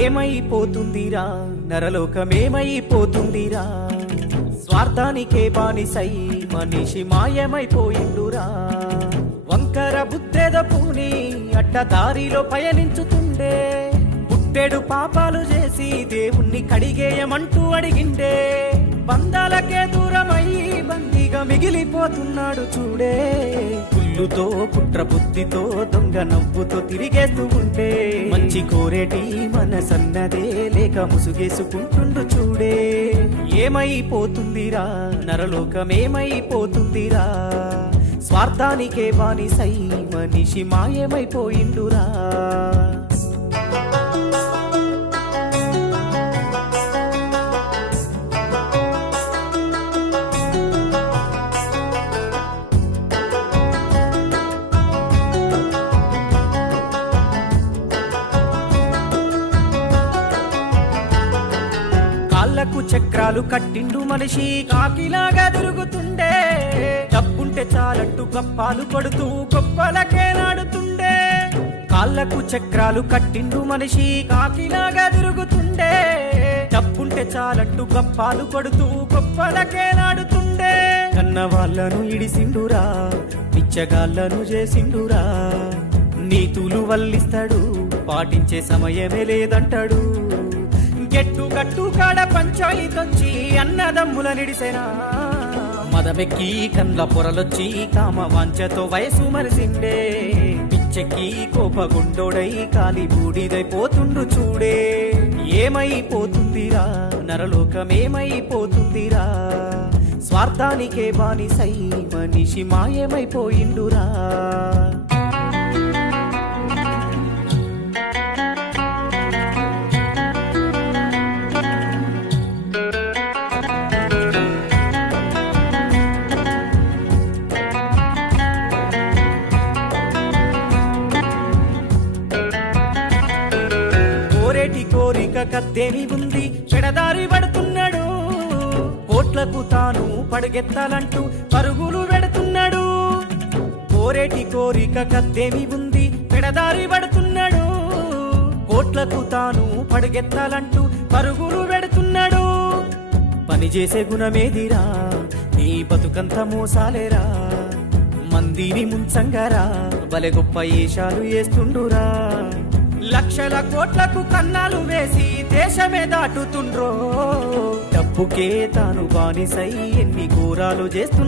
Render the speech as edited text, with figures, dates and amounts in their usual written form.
ఏమైపోతుందిరా నరలోకమేమైపోతుందిరా, స్వార్థానికే బానిసై మనిషి మాయమైపోయిండురా. వంకర బుద్ధేద పూని అడ్డ దారిలో పయనించుతుండే, పుట్టెడు పాపాలు చేసి దేవుణ్ణి కడిగేయమంటూ అడిగిండే. బంధాలకే దూరమయ్యి బందీగా మిగిలిపోతున్నాడు చూడే. కుళ్ళుతో కుట్ర బుద్ధితో దొంగ నవ్వుతో తిరిగేస్తూ ఉంటే, మంచి కోరేటి మనసన్నదే లేక ముసుగేసుకుంటుండు చూడే. ఏమైపోతుందిరా నరలోకమేమైపోతుందిరా, స్వార్థానికే బానిసై మనిషి మాయమైపోయిండురా. కాళ్ళకు చక్రాలు కట్టిండు మనిషి కాకిలాగా తిరుగుతుండే, డబ్బుంటే చాలంటూ గప్పాలు కొడుతూ గొప్పలకే నాడుతుండే. కాళ్ళకు చక్రాలు కట్టిండు మనిషి కాకిలాగా తిరుగుతుండే, డబ్బుంటే చాలంటూ గప్పాలు కొడుతూ గొప్పలకే నాడుతుండే. కన్న వాళ్ళను ఇడిసిండురా, పిచ్చగాళ్ళను చేసిండురా. నీతులు వల్లిస్తాడు, పాటించే సమయమే లేదంటాడు. గట్టు గట్టు కాడ పంచాయితొచ్చి అన్నదమ్ముల నిడిసెనా, మదమెక్కి కండ్ల పొరలొచ్చి కామ వాంఛతో వయసు మరిసిండే. పిచ్చెక్కి కోపగుండోడై కాలి బూడిదైపోతుండు చూడే. ఏమైపోతుందిరా నరలోకమేమైపోతుందిరా, స్వార్థానికే బానిసై మనిషి మాయమైపోయిండురా. కోరిక కత్తేని ఉంది, చెడదారి పడుతున్నాడు. కోట్లకు తాను పడగెత్తాలంటూ పరుగులు పెడుతున్నాడు. కోరేటి కోరిక కత్తేని ఉంది, చెడదారి పడుతున్నాడు. కోట్లకు తాను పడగెత్తాలంటూ పరుగులు పెడుతున్నాడు. పనిచేసే గుణమేదిరా, నీ బతుకంత మోసాలేరా. మందిని ముంచంగారా, బలె గొప్ప ఏషాలు వేస్తుండురా. లక్షల కోట్లకు కన్నాలు వేసి దేశమే దాటుతుండ్రో, డబ్బుకే తాను బానిసై ఎన్ని ఘోరాలు చేస్తు